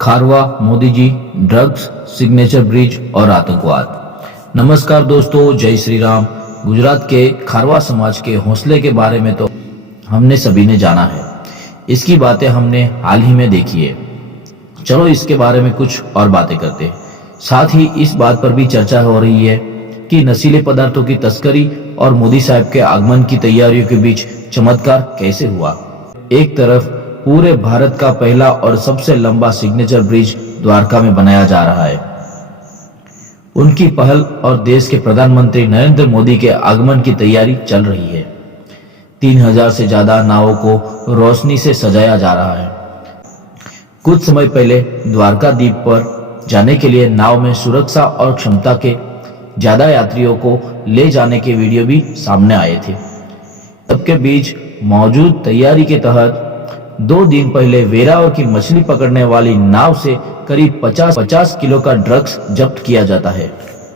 खारवा, Modi ji, drugs, signature bridge और आतंकवाद। नमस्कार दोस्तों, जय श्री राम। गुजरात के खारवा समाज के हौसले के बारे में तो हमने सभी ने जाना है। इसकी बातें हमने हाल ही में देखी है। चलो इसके बारे में कुछ और बातें करते हैं। साथ ही इस बात पर भी चर्चा हो रही है कि नशीले पदार्थों की तस्करी और मोदी साहब के आगमन की तैयारियों के बीच चमत्कार कैसे हुआ। एक तरफ पूरे भारत का पहला और सबसे लंबा सिग्नेचर ब्रिज द्वारका में बनाया जा रहा है। उनकी पहल और देश के प्रधानमंत्री नरेंद्र मोदी के आगमन की तैयारी चल रही है। 3000 से ज्यादा नावों को रोशनी से सजाया जा रहा है। कुछ समय पहले द्वारका द्वीप पर जाने के लिए नाव में सुरक्षा और क्षमता के ज्यादा यात्रियों को ले जाने के वीडियो भी सामने आए थे। सबके बीच मौजूद तैयारी के तहत 2 दिन पहले वेरावल की मछली पकड़ने वाली नाव से करीब 50 किलो का ड्रग्स जब्त किया जाता है।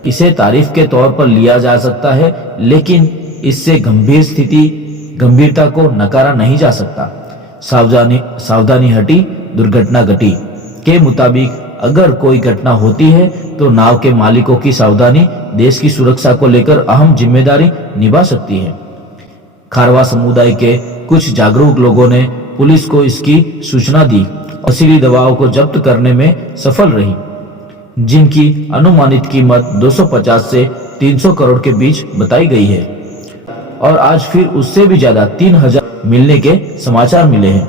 इसे तारीफ के तौर पर लिया जा सकता है, लेकिन इससे गंभीरता को नकारा नहीं जा सकता। सावधानी हटी, दुर्घटना घटी के मुताबिक अगर कोई घटना होती है तो नाव के मालिकों की सावधानी देश की सुरक्षा को लेकर अहम जिम्मेदारी निभा सकती है। खारवा समुदाय के कुछ जागरूक लोगों ने पुलिस को इसकी सूचना दी और नशीली दवाओं को जब्त करने में सफल रही, जिनकी अनुमानित कीमत 250 से 300 करोड़ के बीच बताई गई है। और आज फिर उससे भी ज्यादा 3000 मिलने के समाचार मिले हैं।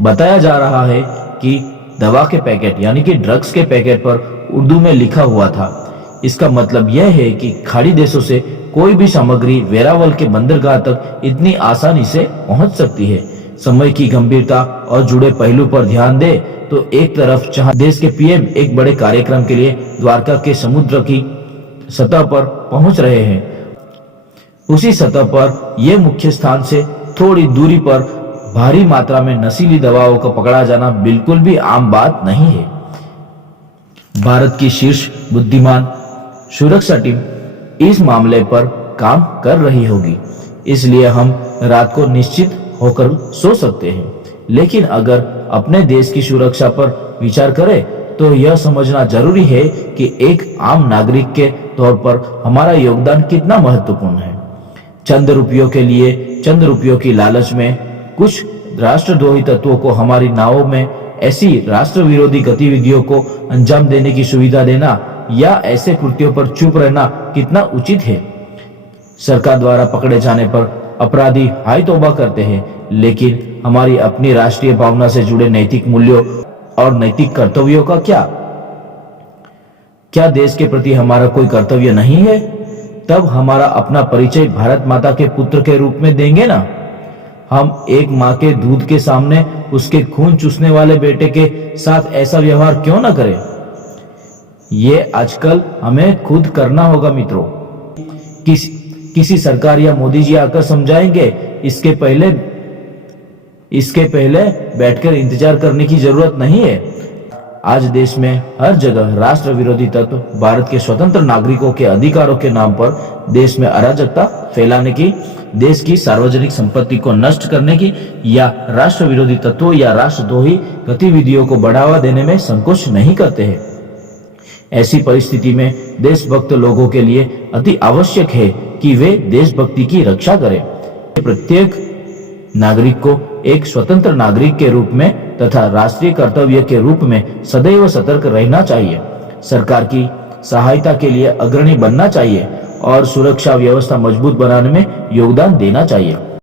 बताया जा रहा है कि दवा के पैकेट यानी कि ड्रग्स के पैकेट पर उर्दू में लिखा हुआ था। इसका मतलब यह है कि खाड़ी देशों से कोई भी सामग्री वेरावल के बंदरगाह तक इतनी आसानी से पहुंच सकती है। समय की गंभीरता और जुड़े पहलू पर ध्यान दे तो एक तरफ जहां देश के पीएम एक बड़े कार्यक्रम के लिए द्वारका के समुद्र की सतह पर पहुंच रहे हैं, उसी सतह पर यह मुख्य स्थान से थोड़ी दूरी पर भारी मात्रा में नशीली दवाओं का पकड़ा जाना बिल्कुल भी आम बात नहीं है। भारत की शीर्ष बुद्धिमान सुरक्षा टीम इस मामले पर काम कर रही होगी, इसलिए हम रात को निश्चित होकर सो सकते हैं। लेकिन अगर अपने देश की सुरक्षा पर विचार करें तो यह समझना जरूरी है कि एक आम नागरिक के तौर पर हमारा योगदान कितना महत्वपूर्ण है। चंद रुपयों के लिए, चंद रुपयों की लालच में कुछ राष्ट्रद्रोही तत्वों को हमारी नावों में ऐसी राष्ट्र विरोधी गतिविधियों को अंजाम देने की सुविधा देना या ऐसे कृत्यों पर चुप रहना कितना उचित है। सरकार द्वारा पकड़े जाने पर अपराधी हाय तौबा करते हैं, लेकिन हमारी अपनी राष्ट्रीय भावना से जुड़े नैतिक मूल्यों और नैतिक कर्तव्यों का क्या देश के प्रति हमारा कोई कर्तव्य नहीं है? तब हमारा अपना परिचय भारत माता के पुत्र के रूप में देंगे ना। हम एक माँ के दूध के सामने उसके खून चूसने वाले बेटे के साथ ऐसा व्यवहार क्यों न करें? ये आजकल हमें खुद करना होगा मित्रों। किसी सरकार या मोदी जी आकर समझाएंगे, इसके पहले बैठकर इंतजार करने की जरूरत नहीं है। आज देश में हर जगह राष्ट्र विरोधी तत्व भारत के स्वतंत्र नागरिकों के अधिकारों के नाम पर देश में अराजकता फैलाने की, देश की सार्वजनिक संपत्ति को नष्ट करने की या राष्ट्र विरोधी तत्वों या राष्ट्रद्रोही गतिविधियों को बढ़ावा देने में संकोच नहीं करते हैं। ऐसी परिस्थिति में देशभक्त लोगों के लिए अति आवश्यक है कि वे देशभक्ति की रक्षा करें। प्रत्येक नागरिक को एक स्वतंत्र नागरिक के रूप में तथा राष्ट्रीय कर्तव्य के रूप में सदैव सतर्क रहना चाहिए। सरकार की सहायता के लिए अग्रणी बनना चाहिए और सुरक्षा व्यवस्था मजबूत बनाने में योगदान देना चाहिए।